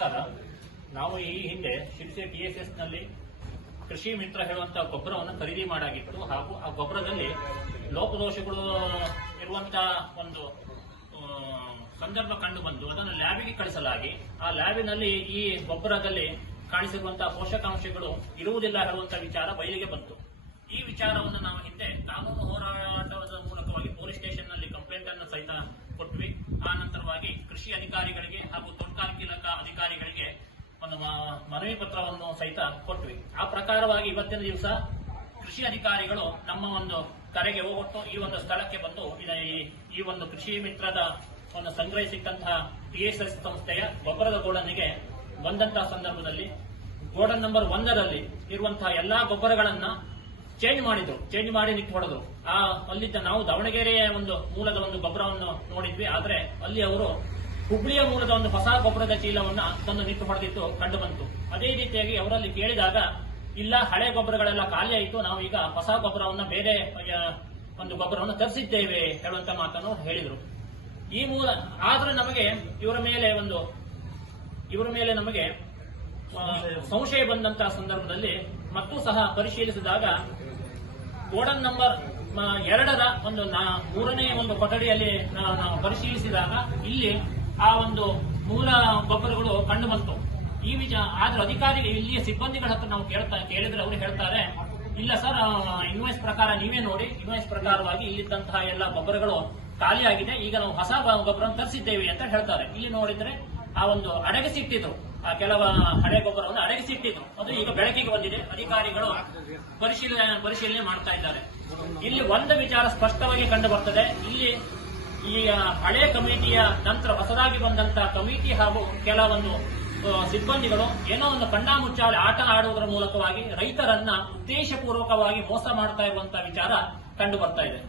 ನಮಸ್ಕಾರ. ನಾವು ಈ ಹಿಂದೆ ಶಿರ್ಸಿ TSS ನಲ್ಲಿ ಕೃಷಿ ಮಿತ್ರ ಹೇಳುವಂತಹ ಗೊಬ್ಬರವನ್ನು ಖರೀದಿ ಮಾಡಾಗಿತ್ತು ಹಾಗೂ ಆ ಗೊಬ್ಬರದಲ್ಲಿ ಲೋಪದೋಷಗಳು ಇರುವಂತಹ ಒಂದು ಸಂದರ್ಭ ಕಂಡು ಬಂದು ಅದನ್ನು ಲ್ಯಾಬಿಗೆ ಕಳಿಸಲಾಗಿ ಆ ಲ್ಯಾಬಿನಲ್ಲಿ ಈ ಗೊಬ್ಬರದಲ್ಲಿ ಕಾಣಿಸಿರುವಂತಹ ಪೋಷಕಾಂಶಗಳು ಇರುವುದಿಲ್ಲ ಹೇಳುವಂತಹ ವಿಚಾರ ಬಯಲಿಗೆ ಬಂತು. ಈ ವಿಚಾರವನ್ನು ನಾವು ಹಿಂದೆ ಕಾನೂನು ಹೋರಾಟದ ಮೂಲಕವಾಗಿ ಪೊಲೀಸ್ ಸ್ಟೇಷನ್ ನಲ್ಲಿ ಕಂಪ್ಲೇಂಟ್ ಅನ್ನು ಸಹಿತ ಕೊಟ್ವಿ. ಆ ನಂತರವಾಗಿ ಕೃಷಿ ಅಧಿಕಾರಿಗಳಿಗೆ ಹಾಗೂ ತೋಟಗಾರಿಕೆ ಇಲಾಖಾ ಅಧಿಕಾರಿಗಳಿಗೆ ಒಂದು ಮನವಿ ಪತ್ರವನ್ನು ಸಹಿತ ಕೊಟ್ವಿ. ಆ ಪ್ರಕಾರವಾಗಿ ಇವತ್ತಿನ ದಿವಸ ಕೃಷಿ ಅಧಿಕಾರಿಗಳು ನಮ್ಮ ಒಂದು ಕರೆಗೆ ಹೋಗೊಟ್ಟು ಈ ಒಂದು ಸ್ಥಳಕ್ಕೆ ಬಂದು ಈ ಒಂದು ಕೃಷಿ ಮಿತ್ರದ ಒಂದು ಸಂಗ್ರಹಿಸಿದಂತಹ TSS ಸಂಸ್ಥೆಯ ಗೊಬ್ಬರದ ಗೋಡನ್ನಿಗೆ ಬಂದಂತಹ ಸಂದರ್ಭದಲ್ಲಿ ಗೋಡನ್ ನಂಬರ್ 1ರಲ್ಲಿ ಇರುವಂತಹ ಎಲ್ಲಾ ಗೊಬ್ಬರಗಳನ್ನ ಚೇಂಜ್ ಮಾಡಿ ನಿಟ್ಟು ಹೊಡೆದ್ರು. ಅಲ್ಲಿದ್ದ ನಾವು ದಾವಣಗೆರೆಯ ಒಂದು ಮೂಲದ ಒಂದು ಗೊಬ್ಬರವನ್ನು ನೋಡಿದ್ವಿ. ಆದ್ರೆ ಅಲ್ಲಿ ಅವರು ಹುಬ್ಳಿಯ ಮೂಲದ ಒಂದು ಹೊಸ ಗೊಬ್ಬರದ ಚೀಲವನ್ನ ತಂದು ನಿಟ್ಟು ಹೊಡೆದಿತ್ತು ಕಂಡು ಬಂತು. ಅದೇ ರೀತಿಯಾಗಿ ಅವರಲ್ಲಿ ಕೇಳಿದಾಗ ಇಲ್ಲ, ಹಳೆ ಗೊಬ್ಬರಗಳೆಲ್ಲ ಖಾಲಿ ಆಯಿತು, ನಾವು ಈಗ ಹೊಸ ಗೊಬ್ಬರವನ್ನ ಬೇರೆ ಒಂದು ಗೊಬ್ಬರವನ್ನು ತರಿಸಿದ್ದೇವೆ ಹೇಳುವಂತ ಮಾತನ್ನು ಹೇಳಿದ್ರು. ಈ ಮೂಲ ಆದ್ರೆ ನಮಗೆ ಇವರ ಮೇಲೆ ನಮಗೆ ಸಂಶಯ ಬಂದಂತಹ ಸಂದರ್ಭದಲ್ಲಿ ಮತ್ತೂ ಸಹ ಪರಿಶೀಲಿಸಿದಾಗ ಗೋಡನ್ ನಂಬರ್ 2ರ ಒಂದು 3ನೇ ಒಂದು ಕೊಠಡಿಯಲ್ಲಿ ನಾವು ಪರಿಶೀಲಿಸಿದಾಗ ಇಲ್ಲಿ ಆ ಒಂದು ಮೂಲ ಗೊಬ್ಬರಗಳು ಕಂಡು ಬಂತು. ಈ ಆದ್ರೆ ಅಧಿಕಾರಿ ಇಲ್ಲಿಯ ಸಿಬ್ಬಂದಿಗಳ ಹತ್ರ ನಾವು ಕೇಳಿದ್ರೆ ಅವರು ಹೇಳ್ತಾರೆ, ಇಲ್ಲ ಸರ್, ಇನ್ವಾಯ್ಸ್ ಪ್ರಕಾರ ನೀವೇ ನೋಡಿ, ಇನ್ವಾಯ್ಸ್ ಪ್ರಕಾರವಾಗಿ ಇಲ್ಲಿದ್ದಂತಹ ಎಲ್ಲ ಗೊಬ್ಬರಗಳು ಖಾಲಿಯಾಗಿದೆ, ಈಗ ನಾವು ಹೊಸ ಗೊಬ್ಬರ ತರಿಸಿದ್ದೇವೆ ಅಂತ ಹೇಳ್ತಾರೆ. ಇಲ್ಲಿ ನೋಡಿದ್ರೆ ಆ ಒಂದು ಅಡಗಿಸಿಟ್ಟಿದ್ರು, ಆ ಕೆಲವು ಹಳೆ ಗೊಬ್ಬರವನ್ನು ಅಡಗಿಸಿಟ್ಟಿದ್ರು, ಅದು ಈಗ ಬೆಳಕಿಗೆ ಬಂದಿದೆ. ಅಧಿಕಾರಿಗಳು ಪರಿಶೀಲನೆ ಮಾಡ್ತಾ ಇದ್ದಾರೆ. ಇಲ್ಲಿ ಒಂದು ವಿಚಾರ ಸ್ಪಷ್ಟವಾಗಿ ಕಂಡು ಬರ್ತದೆ. ಇಲ್ಲಿ ಈ ಹಳೆ ಕಮಿಟಿಯ ನಂತರ ಹೊಸದಾಗಿ ಬಂದಂತಹ ಕಮಿಟಿ ಹಾಗೂ ಕೆಲವೊಂದು ಸಿಬ್ಬಂದಿಗಳು ಏನೋ ಒಂದು ಕಣ್ಣಾಮುಚ್ಚಾಲೆ ಆಟ ಆಡುವುದರ ಮೂಲಕವಾಗಿ ರೈತರನ್ನ ಉದ್ದೇಶಪೂರ್ವಕವಾಗಿ ಮೋಸ ಮಾಡ್ತಾ ಇರುವಂತಹ ವಿಚಾರ ಕಂಡು ಬರ್ತಾ ಇದೆ.